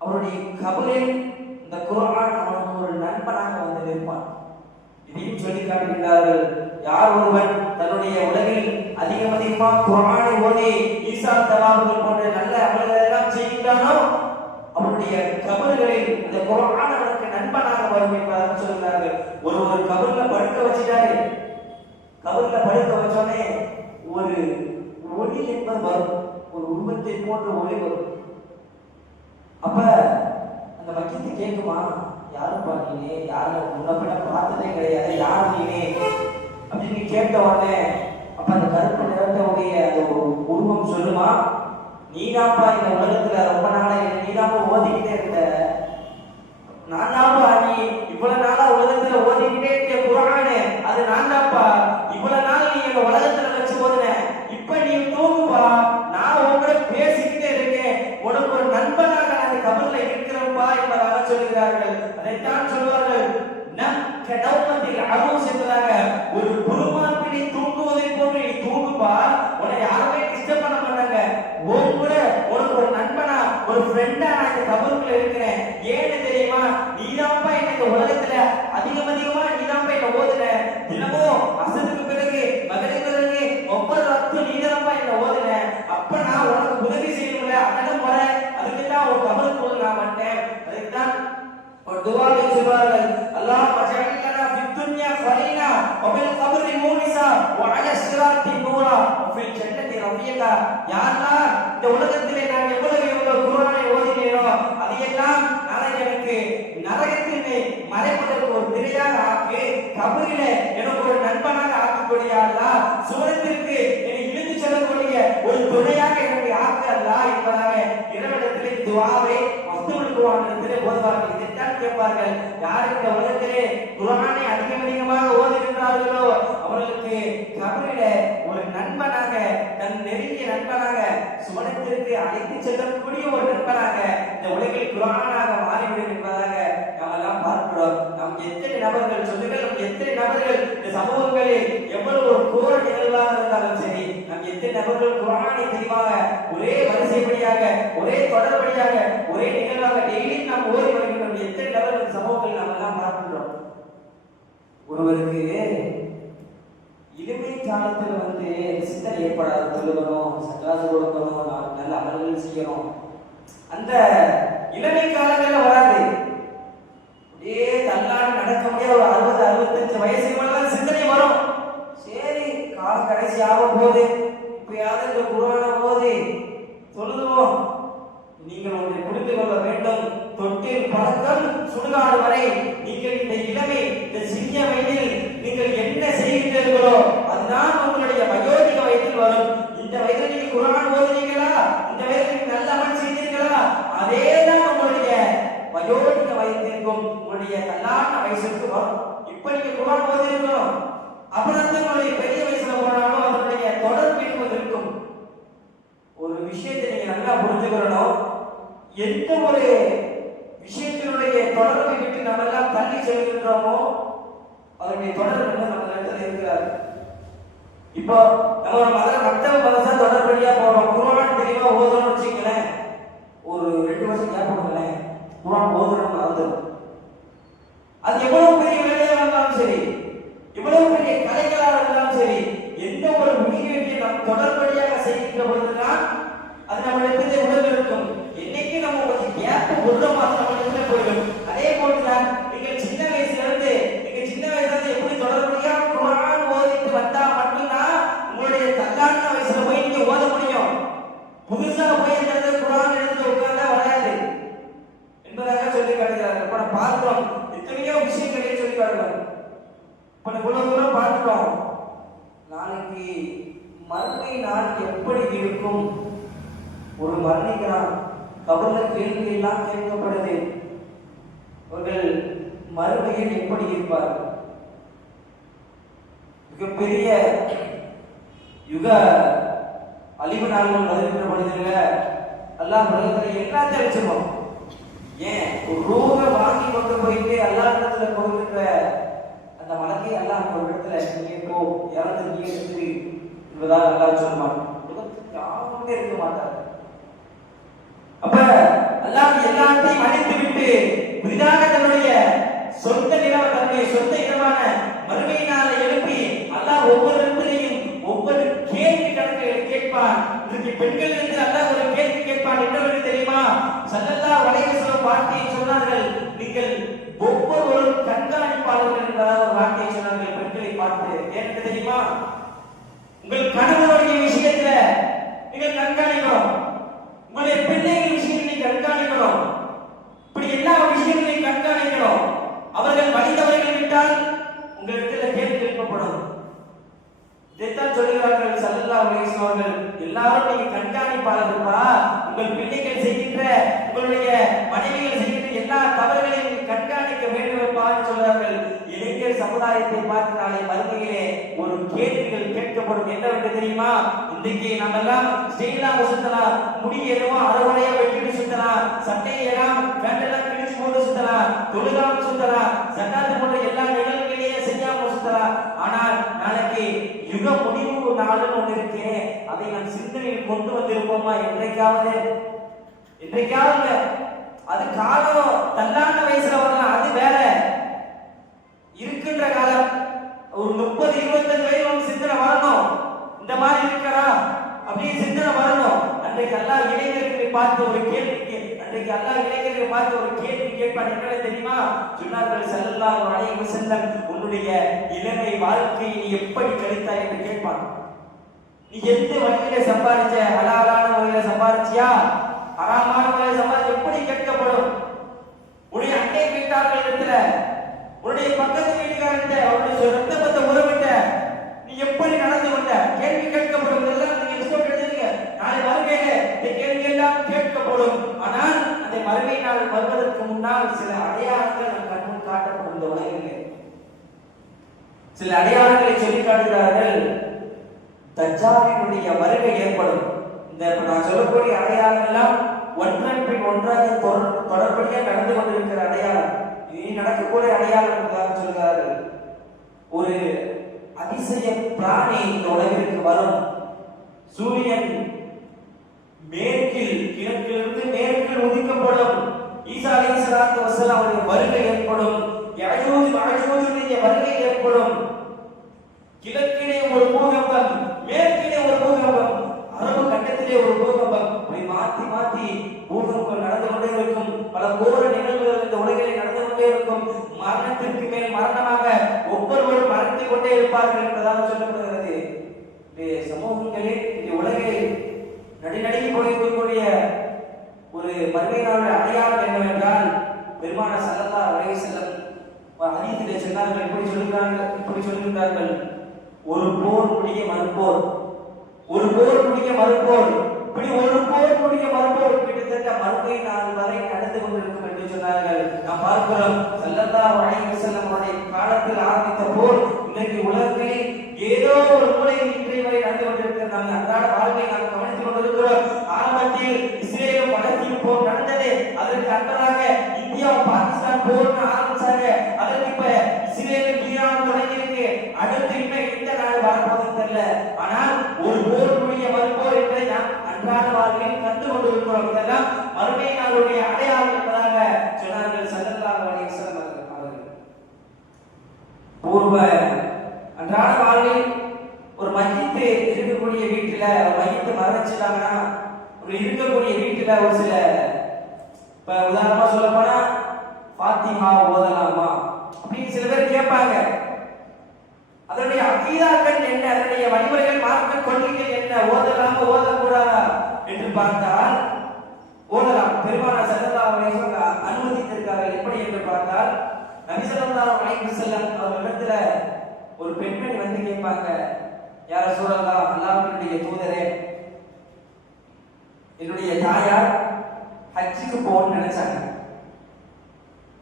அவருடைய கபரில் இந்த குர்ஆன் அவனுக்கு ஒரு நண்பனாக வந்து நிற்பான். இதையும் சொல்லி காட்டுகின்றார்கள். யார் ஒருவன் தன்னுடைய உலகில் அதிகமாக குர்ஆனை ஓதி ஈசா தவாபுகள் போன்ற நல்ல அமல்கள் எல்லாம் செய்கின்றானோ அவருடைய கபர்களில் இந்த குர்ஆன் அவனுக்கு நண்பனாக வரும் என்பதாக சொல்கிறார்கள். ஒரு கபர்ல படுக்க வச்சிட்டாரு. கபர்ல படுக்க வச்சோடனே ஒரு ஒளி என்பது வரும். ஒரு உருவத்தை போன்ற ஒளி வரும். அப்ப அந்த மையத்தை கேட்குமா, யாருப்பா நீனே, யாரும் முன்ன பார்த்ததே கிடையாது, யார் நீனே அப்படின்னு கேட்ட உடனே அப்ப அந்த கருப்பு நிறத்தவுடைய அந்த உருவம் சொல்லுமா, நீதாப்பா இந்த உலகத்துல ரொம்ப நாளா நீதாப்பா ஓதிக்கிட்டே இருந்த, நான் தான்ப்பா நீ இவ்வளவு நாளா உலகத்துல ஓதிக்கிட்டே இருக்க குர்ஆனு, அது நான் தான்ப்பா. இவ்வளவு நாள் நீ இந்த உலகத்துல வச்சு ஓதுன, இப்ப நீ தூங்குப்பா, நான் உங்களோட பேசிக்கிட்டே இருக்கேன், உனக்கு ஒரு நண்பனாக நான் கபர்ல இருக்கிறப்பா என்பதாக சொல்கிறார்கள். அதைத்தான் சொல்வார்கள், நம் கடவுமத்தில் அரூஸ் என்பதாக, ஒரு குருமாப்பினை தூங்குவதை போன்று நீ தூங்குப்பா, உன்னை யாருமே டிஸ்டர்ப் பண்ண மாட்டாங்க, உன் கூட உனக்கு ஒரு நண்பனா ஒரு ஃப்ரெண்டா நான் இந்த கபருக்குள்ள இருக்கிறேன். ஏன்னு தெரியுமா, நீதான்ப்பா என்ன இந்த உலகத்துல அதிகமா நீதான்ப்பா என்ன ஓதுன, தினமும் அசருக்கு பிறகு மகனுக்கு பிறகு ஒவ்வொரு ரத்து நீதான்ப்பா என்ன ஓதுன, அப்ப நான் உனக்கு உதவி செய்யணும்ல, அதெல்லாம் முறை, அதுக்கு தான் ஒரு கபருக்குள்ள நான் வந்தேன். அதுக்குதான் ஒரு துஆவை சொல்வார்கள், அல்லாஹ் வஜஅல்னா ஃபித் துன்யா ஃபரீனா வ ஃபில் கப்ரி மூனிஸா வ அலா ஸிராத்தி நூரா வ ஃபில் ஜன்னதி ரஃபீகா. யா அல்லாஹ், இந்த உலகத்திலே நான் எவ்வளவு குர்ஆனை ஓதினேனோ அதையெல்லாம் நாளை எனக்கு நரகத்திலே மறைப்பதற்கு ஒரு திரையாக ஆக்கி, கபரிலே எனக்கு ஒரு நண்பனாக ஆக்கிக் கொடு யா அல்லாஹ், சுவனத்திற்கு என்னை இழுத்து செல்லக்கூடிய ஒரு துணையாக எனக்கு ஆக்கு அல்லாஹ் என்பதாக இறைவனிடத்திலே துஆவை மஸ்துல் ஓதுவார்கள். இதைத்தான் கேட்பார்கள். யார் இந்த உலகத்திலே குர்ஆனை அதிகமாக ஓதுகின்றார்களோ அவர்களுக்கு கபரிலே ஒரு நண்பனாக, தன் நெருங்கிய நண்பனாக, சுவனத்திற்கு அழைத்து செல்லக்கூடிய ஒரு நண்பனாக இந்த உலகில் குர்ஆனாக மாறிவிடும் என்பதாக நாம் எல்லாம் பார்க்கிறோம். நாம் எத்தனை நபர்கள் சொல்லுங்கள், நம் எத்தனை நபர்கள் இந்த சமூகங்களில் எவ்வளவு ஒரு கோர நிகழ்வாக இருந்தாலும் சரி, நம் எத்தனை நபர்கள் குர்ஆனை தெளிவாக ஒரே வரிசைப்படியாக ஒரே தொடர்படியாக ஒரே நிகழ்வாக டெய்லி நாம் ஓதி வருகின்றோம். எத்தனை நபர்கள் சமூகங்கள் நாம் எல்லாம் பார்க்கின்றோம். ஒருவருக்கு இளமை காலத்துல சிந்தனை ஏற்படாது, தொழுகணும், சக்காத்து கொடுக்கணும், நல்ல அமல்கள் செய்யணும், அந்த இளமை காலங்கள்ல வராது. அப்படியே தள்ளாடி நடக்க முடியாது. ஒரு 60-65 வயசு மேலதான் சிந்தனை வரும். சரி, காலம் கடைசி ஆகும் போது இப்பயாவது இந்த குர்ஆனை ஓதி தொழுதுவோம். நீங்கள் ஒன்றை புரிந்து கொள்ள வேண்டும். தொட்டில் பழக்கம் சுடுகாடு வரை நீங்கள் இந்த இளமை இந்த சிறிய வயதில் நீங்கள் என்ன செய்கிறீர்களோ அதுதான் உங்களுடைய வயோதிக வயதில் வரும். இந்த வயதில் நீங்க குர்ஆன் ஓதுறீங்களா, இந்த வயதில் நீங்க நல்ல அமல் செய்தீர்களா, அதேதான் உங்களுடைய வயோதிக வயதிற்கும் உங்களுடைய கல்யாண வயசுக்கு வரும். இப்ப நீங்க குர்ஆன் ஓதுறீங்களோ அப்புறம் உங்களுடைய பெரிய வயசுல போனாலும் அதனுடைய தொடர்பு இருக்கும். ஒரு விஷயத்தை நீங்க நல்லா புரிஞ்சுக்கணும். எந்த ஒரு விஷயத்தினுடைய தொடர்பை விட்டு நம்ம எல்லாம் தள்ளி செல்கின்றோமோ அதனுடைய தொடர்பு நம்ம இடத்துல இருக்கிறார். இப்போ நம்ம ஒரு மதரசா தொடர்படியா போறோம், குர்ஆன் தெளிவா ஓதுறோம்னு வச்சுங்களேன், ஒரு 2 வருஷம் கேப் கொடுங்களேன், குர்ஆன் ஓதுறோம் மறந்துடும். அது எவ்வளவு பெரிய வேலையா இருந்தாலும் சரி, எவ்வளவு பெரிய கலைகளாக இருந்தாலும் சரி, எந்த ஒரு விஷயத்தை நாம் தொடர்படியாக செய்கின்ற பொழுதுதான் அது நம்ம இடத்துல உடல் இருக்கும். என்னைக்கு நம்ம உங்களுக்கு கேப் விடுறோமோ அது நம்ம இடத்துல போயிடும். அதே போலதான் நீங்கள் சின்ன வயசுல இருந்து எப்படி தொடர்படியா குர்ஆன் ஓதிட்டு வந்தா மட்டும்தான் உங்களுடைய கல்யாண வயசுல போய் நீங்க ஓத முடியும். புதுசா போய் அந்த குர்ஆன் எடுத்து உட்கார்ந்தா வராது என்பதாக சொல்லி காட்டுகிறார்கள். இப்ப நம்ம பார்க்கிறோம், எத்தனையோ விஷயங்களை சொல்லி காட்டுறோம். இப்ப நம்ம இவ்வளவு தூரம் பார்க்கிறோம். நாளைக்கு மறுமை நாள் எப்படி இருக்கும்? ஒரு மரணிக்கிறான், கபர்ல கேள்வி எல்லாம் கேட்கப்படுது, அவர்கள் மறுமையில் எப்படி இருப்பார்? மிகப்பெரிய யுக அழிவு நாள்கள் வருகின்ற பொழுதுல அல்லாஹ் உலகத்துல எல்லாத்தையும் வச்சிருவோம். ஏன் ஒரு ரூப வாங்கி கொண்டு போயிட்டு அல்லாஹ் இடத்துல கொடுக்கின்ற அந்த மலக்கை அல்லாஹ் ஒரு இடத்துல நீங்க போ இறந்து நீ எடுத்து என்பதாக அல்லாஹ் சொல்லுவான். உலகத்துக்கு யாருமே இருக்க மாட்டாங்க. அப்ப அல்லாஹ் எல்லாத்தையும் அழித்து விட்டு புதிதாக தன்னுடைய சொந்த நிலவ தன்னுடைய சொந்த இடமான மறுமையினால எழுப்பி அல்லாஹ் ஒவ்வொரு இடத்திலையும் ஒவ்வொரு கேள்வி கணக்குகளை கேட்பான். இன்றைக்கு பெண்கள் என்று அல்லாஹ் ஒரு கேள்வி கேட்பான். என்னவென்று தெரியுமா? ஸல்லல்லாஹு அலைஹி வஸல்லம் வார்த்தையை சொன்னார்கள், நீங்கள் ஒவ்வொருவரும் கண்காணிப்பாளர்கள் என்பதாக ஒரு வார்த்தையை சொன்னார்கள் பெண்களை பார்த்து. ஏன்னு தெரியுமா? உங்கள் கணவனுடைய விஷயத்துல நீங்கள் கண்காணிக்கணும், உங்களுடைய பிள்ளைகள் விஷயங்களை கண்காணிக்கணும், இப்படி எல்லா விஷயங்களையும் கண்காணிக்கணும். அவர்கள் வழிதவறிகள் விட்டால் உங்களிடத்தில் கேள்வி கேட்கப்படும். இதைத்தான் சொல்லுகிறார்கள் ஸல்லல்லாஹு அலைஹி வஸல்லம் அவர்கள். எல்லாரும் நீங்க கண்காணிப்பாளர்கள்ப்பா, உங்கள் பிள்ளைகள் செய்கின்ற உங்களுடைய மனைவிகள் செய்கின்ற எல்லா தவறுகளையும் நீங்கள் கண்காணிக்க வேண்டும்ப்பான்னு சொல்றார்கள். இளைஞர் சமுதாயத்தை பார்த்து நாளை மறுமையிலே ஒரு கேள்விகள் கேட்கப்படும். என்னவென்று தெரியுமா? இன்றைக்கு நம்ம எல்லாம் ஸ்டைலாக சுத்தலாம், முடி எதுவோ அரைவரையா வெட்டிட்டு சுத்தலாம், சட்டையை எல்லாம் பேண்டெல்லாம் கிழிச்சு போட்டு சுத்தலாம், தொழுகாம சுத்தலாம், சட்டாத்து போன்ற எல்லா நிகழ்வுகளையே செய்யாம சுத்தலாம். ஆனால் நாளைக்கு யுக முடிவு நாளுன்னு ஒன்று இருக்கு, அதை நாம் சிந்தனையில் கொண்டு வந்திருப்போமா? என்றைக்காவது அது காலம் தள்ளாண்ட வயசுல வரலாம், அது வேற. இருக்கின்ற காலம் ஒரு 30-25 வயது சிந்தனை வரணும். இந்த மாதிரி இருக்கிறா அப்படின்னு சிந்தனை வரணும். அன்றைக்கு அல்லாஹ் இளைஞர்களை பார்த்து ஒரு கேள்வி கேட்பான். என்ன தெரியுமா? சொன்னார்கள் ஸல்லல்லாஹு அலைஹி வஸல்லம், உன்னுடைய இளமை வாழ்க்கையை நீ எப்படி கழித்தாய் என்று கேட்பான். நீ எந்த வழியில சம்பாதிச்ச? ஹலாலான வழியில சம்பாதிச்சியா, ஹராமான வழியில சம்பாதிச்ச? எப்படி கேட்கப்படும். உன்னுடைய அண்டை வீட்டார்கள் இடத்துல, உன்னுடைய பக்கத்து வீட்டுக்காரர்கிட்ட, உன்னுடைய ரத்த பத்த உறவிட்ட நீ எப்படி நடந்து கொண்ட கேள்வி கேட்கப்படும். இதெல்லாம் நீங்க ரிசோர்ட் எடுத்துங்க, நாளை மறுமையில இந்த கேள்வி எல்லாம் கேட்கப்படும். ஆனால் அந்த மறுமை நாள் வருவதற்கு முன்னால் சில அடையாளங்கள் நம் கண்முன் காட்டப்படும். இந்த உலகிலே சில அடையாளங்களை சொல்லி காட்டுகிறார்கள். தஜ்ஜாலினுடைய வருகை ஏற்படும். இந்த நான் சொல்லக்கூடிய அடையாளங்கள் எல்லாம் ஒன்றன் பின் ஒன்றாக தொடர்படியாக நடந்து கொண்டிருக்கிற அடையாளம். இனி நடக்கக்கூடிய அடையாளம் சொல்கிறார்கள். ஒரு அதிசய பிராணி இந்த உலகிற்கு வரும். சூரியன் கிழக்கிலிருந்து மேற்கில் உதிக்கப்படும். ஈசா அலைஹிஸ்ஸலாத்து வஸலாம் அவருடைய வருகை ஏற்படும். யஜூஜ் வருகை ஏற்படும். கிழக்கிலே ஒரு பூகம்பம், மேற்கிலே ஒரு பூகம்பம், அரபு கண்டத்திலே ஒரு பூகம்பம், மாற்றி மாற்றி பூகம்பம் நடந்து கொண்டே இருக்கும். பல கோர நிகழ்வுகள் இந்த உலகிலே நடந்து கொண்டே இருக்கும். மரணத்திற்கு மேல் மரணமாக ஒவ்வொருவரும் மரணித்துக் கொண்டே இருப்பார்கள் என்பதாக சொல்லப்படுகிறது. சமூகங்களே, இந்த உலகில் நடுநடுங்கி போயிருக்கக்கூடிய ஒரு மறுமை நாளுடைய அடையாளம் என்னவென்றால் பெருமான ஸல்லல்லாஹு அலைஹி வஸல்லம் ஹதீஸிலே சொன்னார்கள், இப்படி சொல்கிறார்கள், ஒரு போர் முடிய மறுப்போர், ஒரு போர் முடிய மறுப்போர், இப்படி ஒரு போர் முடிய மறுப்போர் கிட்டத்தட்ட மறுமை நாள் வரை நடந்து கொண்டிருக்கும் என்று சொன்னார்கள். நாம் பார்க்கிறோம், ஸல்லல்லாஹு அலைஹி வஸல்லம் அவருடைய காலத்தில் ஆரம்பித்த போர் இன்றைக்கு உலகத்தில் ஏதோ ஒரு மூலையில் இன்றைய வரை நடந்து கொண்டிருக்கிறாங்க. அன்றாட வாழ்வை நாம் கவனித்துக் கொண்டிருக்கிறோம். ஆரம்பத்தில் இஸ்ரேலும் பலஸ்தீன் போர் நடந்தது. அதற்கு அடுத்ததாக இந்தியா பாகிஸ்தான் போர் ஆரம்பிச்சாங்க. அதற்கு இப்ப இஸ்ரேலும் ஈரான் தொடங்கியிருக்கு. அடுத்து இன்னும் எந்த நாடு வரப்போதும் தெரியல. ஆனால் ஒரு போர் முடிய மறுப்போர் என்பதை நாம் அன்றாட வாழ்வில் கண்டு கொண்டிருக்கிறோம். இதெல்லாம் மறுமை நாளுடைய அடையாளம் என்பதாக சொன்னார்கள் ஸல்லல்லாஹு அலைஹி வஸல்லம் அவர்கள். பூர்வ அன்றாட வாழ்வில் ஒரு மய்யித்து இருக்கக்கூடிய வீட்டுல மய்யித்து மரணிச்சுட்டாங்கன்னா ஒரு இருக்கக்கூடிய வீட்டுல ஒரு சில இப்ப உதாரணமா சொல்ல போனா ஃபாத்திஹா ஓதலாமா அப்படின்னு சில பேர் கேட்பாங்க. அதனுடைய அகீதாக்கள் என்ன, அதனுடைய வழிமுறைகள், மார்க்க கொள்கைகள் என்ன, ஓதலாமா ஓதக்கூடாதா என்று பார்த்தால் ஓதலாம். பெருமானார் ஸல்லல்லாஹு அலைஹி வஸல்லம் அனுமதித்திருக்கிறார்கள். எப்படி என்று பார்த்தால் நபி ஸல்லல்லாஹு அலைஹி வஸல்லம் அவர்களிடத்துல ஒரு பெண்மணி வந்து கேட்பாங்க, யா ரசூலல்லாஹ், அல்லாஹ்வுடைய தூதரே, என்னுடைய தாயார் ஹஜ்ஜுக்கு போகணும்னு நினைச்சாங்க.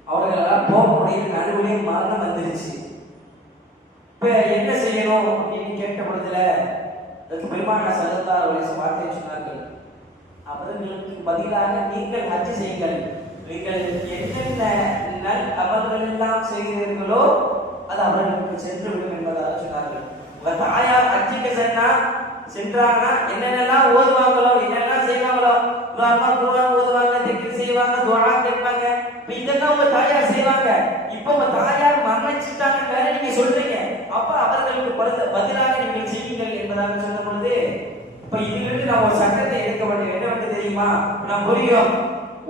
அவர்களெல்லாம் போக முடியல, நடுவுலே மரணம் வந்துருச்சு. இப்ப என்ன செய்யணும் அப்படின்னு கேட்ட பொழுதுல அதுக்கு பெருமானார் ஸல்லல்லாஹு அலைஹி வஸல்லம் வார்த்தை சொன்னார்கள், அவர்களுக்கு பதிலாக நீங்கள் ஹஜ் செய்யுங்கள். நீங்கள் என்னென்ன நல் அமல்கள் எல்லாம் செய்கிறீர்களோ அது அவர்களுக்கு சென்று விடும் என்பதாக சொன்னார்கள். உங்க தாயார் ஹஜ்ஜுக்கு சென்றாங்கன்னா என்னென்னலாம் ஓதுவாங்களோ, என்னென்னலாம் செய்வாங்களோ, உதாரணமா குர்ஆன் ஓதுவாங்க, திக்ர் செய்வாங்க, துஆ கேட்பாங்க, இதெல்லாம் உங்க தாயார் செய்வாங்க. இப்போ உங்க தாயார் மரணிச்சுட்டாங்க வேற நீங்க சொல்றீங்க, அப்ப அவர்களுக்கு பதிலாக நீங்கள் செய்யுங்கள் என்பதாக சொன்ன பொழுது இப்ப இதிலிருந்து நான் ஒரு சட்டத்தை எடுக்க வேண்டும். என்னவென்று தெரியுமா? நான் புரியும்,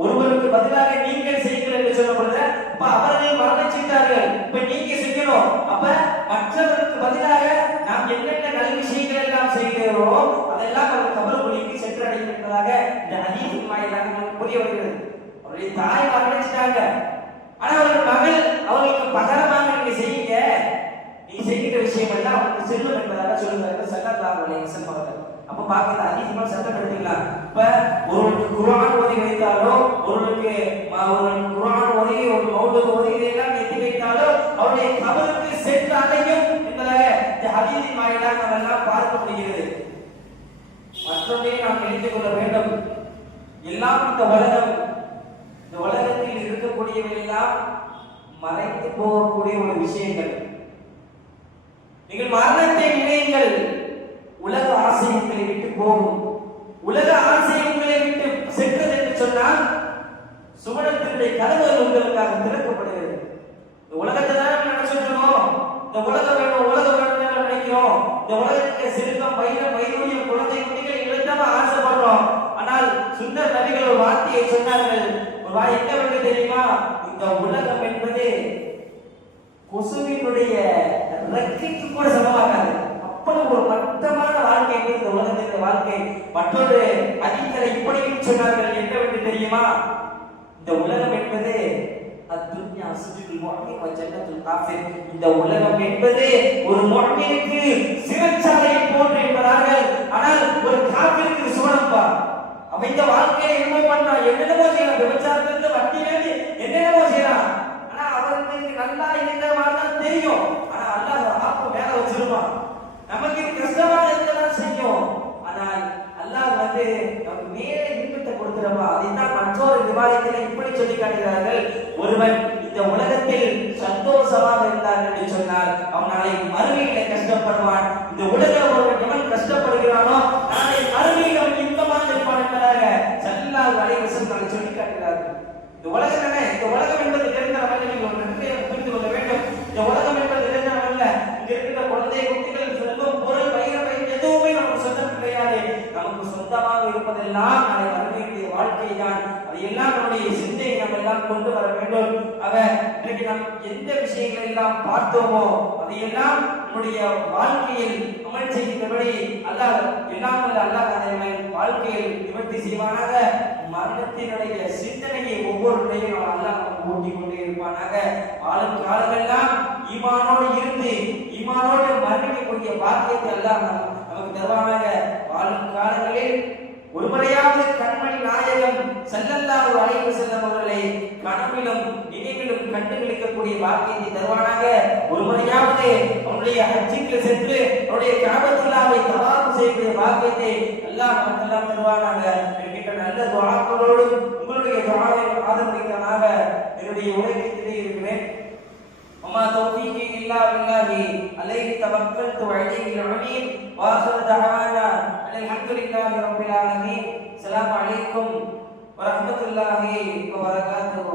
ஒருவருக்கு பதிலாக நீங்கள் செய்யுங்கள் என்று சொல்ல பொழுது இப்ப அவர்கள் மரணிச்சுட்டார்கள், இப்ப நீங்க செய்யணும். அப்ப மற்றவருக்கு பதிலாக நாம் என்னென்ன நல்ல விஷயங்கள் எல்லாம் செய்கிறோமோ அதெல்லாம் அவர் கபருக்குழிக்கு சென்றடையும் என்பதாக இந்த ஹதீஸின் வாயிலாக நமக்கு புரிய வருகிறது. அவருடைய தாய் மரணிச்சுட்டாங்க, ஆனா அவர்கள் மகள் அவர்களுக்கு பகரமாக நீங்க செய்யுங்க, நீ செய்கிற விஷயம் எல்லாம் அவருக்கு செல்லும் என்பதாக சொல்லுகிறார்கள் ஸல்லல்லாஹு அலைஹி வஸல்லம் அவர்கள். அப்ப பாக்குறது அதிகமா சட்டம் எடுத்துக்கலாம். இப்ப ஒருவருக்கு குர்ஆன் ஓதி வைத்தாலோ, ஒருவருக்கு குர்ஆன் ஓதி ஒரு மௌலூத் ஓதி இதெல்லாம் எத்தி வைத்தாலோ அவருடைய கபருக்கு சென்று அடையும் என்பதாக இந்த ஹதீஸின் வாயிலாக நாம் எல்லாம் பார்க்க முடிகிறது. மற்றொன்றே நாம் தெரிந்து கொள்ள வேண்டும், எல்லாம் இந்த உலகத்தில் இருக்கக்கூடியவை எல்லாம் மறைத்து போகக்கூடிய ஒரு விஷயங்கள். நீங்கள் மரணத்தை நினையுங்கள், உலக ஆசை உங்களை விட்டு போகும். உலக ஆசை உங்களை விட்டு சென்றது என்று சொன்னால் சுவனத்தினுடைய கதவுகள் உங்களுக்காக திறக்கப்படுகிறது. இந்த உலகத்தை தான் நினைச்சிருக்கோம், இந்த உலகம் வேணும் நினைக்கிறோம். இந்த உலகத்துக்கு செல்வம், வைரூரியம், குழந்தை குட்டிகள் இழந்தாம ஆசைப்படுறோம். ஆனால் சுந்தர் நபிகள் ஒரு வார்த்தையை சொன்னார்கள். ஒரு வாய் என்ன தெரியுமா? இந்த உலகம் என்பது கொசுவினுடைய ரெக்கைக்கு கூட சமமாகாது. அவ்வளவு ஒரு மட்டமான வாழ்க்கை இந்த உலகத்தின் வாழ்க்கை. மற்றொரு ஹதீஸிலே இப்படியும் சொன்னார்கள், என்னவென்று தெரியுமா? இந்த உலகம் என்பது அத்துன்யா சிஜ்னுல் முஃமின் வ ஜன்னத்துல் காஃபிர். இந்த உலகம் என்பது ஒரு முஃமினுக்கு சிறைச்சாலை போன்று என்பார்கள். ஆனால் ஒரு காஃபிருக்கு சுவனம்பா. அவன் இந்த வாழ்க்கையை என்னமோ பண்றான், என்னென்னமோ செய்யறான், விபச்சாரத்திலிருந்து வட்டியிலிருந்து என்னென்னமோ செய்யறான். ஆனா அவருக்கு நல்லா இருக்கிற மாதிரி தான் தெரியும். ஆனா அல்லாஹ் ஆப்பு மேல வச்சிருப்பான். நமக்கு இது கஷ்டமாக இருக்கதான் செய்யும். ஆனால் அல்லாஹ் வந்து நமக்கு மேலே இன்பத்தை கொடுக்கிறப்பா. அதைத்தான் மற்றொரு விவாதத்தில் இப்படி சொல்லி காட்டுகிறார்கள், ஒருவன் இந்த உலகத்தில் சந்தோஷமாக இருந்தார் என்று சொன்னால் அவன் நாளை மறுமையில கஷ்டப்படுவான். இந்த உலகம் ஒருவன் எவன் கஷ்டப்படுகிறானோ நாளை மறுமையில் அவன் இன்பமாக இருப்பான் என்பதாக ஸல்லல்லாஹு அலைஹி வஸல்லம் சொல்லி காட்டுகிறார்கள். இந்த உலகம் என்ன? இந்த உலகம் என்பது நிரந்தரமல்ல. நீங்கள் ஒரு நன்மையை புரிந்து கொள்ள வேண்டும். இந்த உலகம் என்பது நிரந்தரமல்ல. இங்க இருக்கிற குழந்தை குட்டிகள், செல்வம், பொருள், வைரம் எதுவுமே நமக்கு சொந்தம் கிடையாது. நமக்கு சொந்தமாக இருப்பதெல்லாம் நாளை மறுமையுடைய வாழ்க்கை தான். அதையெல்லாம் நம்முடைய சிந்தையை நாம் எல்லாம் கொண்டு வர வேண்டும். இன்றைக்கு நாம் எந்த விஷயங்களை எல்லாம் பார்த்தோமோ அதையெல்லாம் நம்முடைய வாழ்க்கையில் அமல் செய்கின்றபடி அல்லாஹ் எல்லாம் வல்ல அல்லாஹ் அந்த வாழ்க்கையில் நிவர்த்தி செய்வானாக. மரணத்தினுடைய சிந்தனையை ஒவ்வொருவரையும் அல்லாஹ் நமக்கு ஊட்டிக் கொண்டே இருப்பானாக. வாழும் காலமெல்லாம் ஈமானோடு இருந்து ஈமானோடு மரணிக்கக்கூடிய பாக்கியத்தை அல்லாஹ் நமக்கு தருவானாக. வாழும் காலங்களில் ஒருமுறையாவது கண்மணி நாயகம் ஸல்லல்லாஹு அலைஹி வஸல்லம் அவர்களை கனவிலும் நினைவிலும் கண்டு களிக்கக்கூடிய பாக்கியத்தை தருவானாக. ஒருமுறையாவது அவருடைய ஹஜ்ஜுக்கு சென்று அவருடைய கஅபத்துல்லாஹை தவாஃப் செய்யக்கூடிய பாக்கியத்தை அல்லாஹ் நமக்கெல்லாம் தருவானாக என்கின்ற நல்ல துஆக்களோடு உங்களுடைய துஆவை ஆதரவைக்காக என்னுடைய உரையை இருக்கிறேன். وما توفيقي إلا بالله عليه توكلت وعليه العليم وآخر دعوانا أن الحمد لله رب العالمين. السلام عليكم ورحمة الله وبركاته.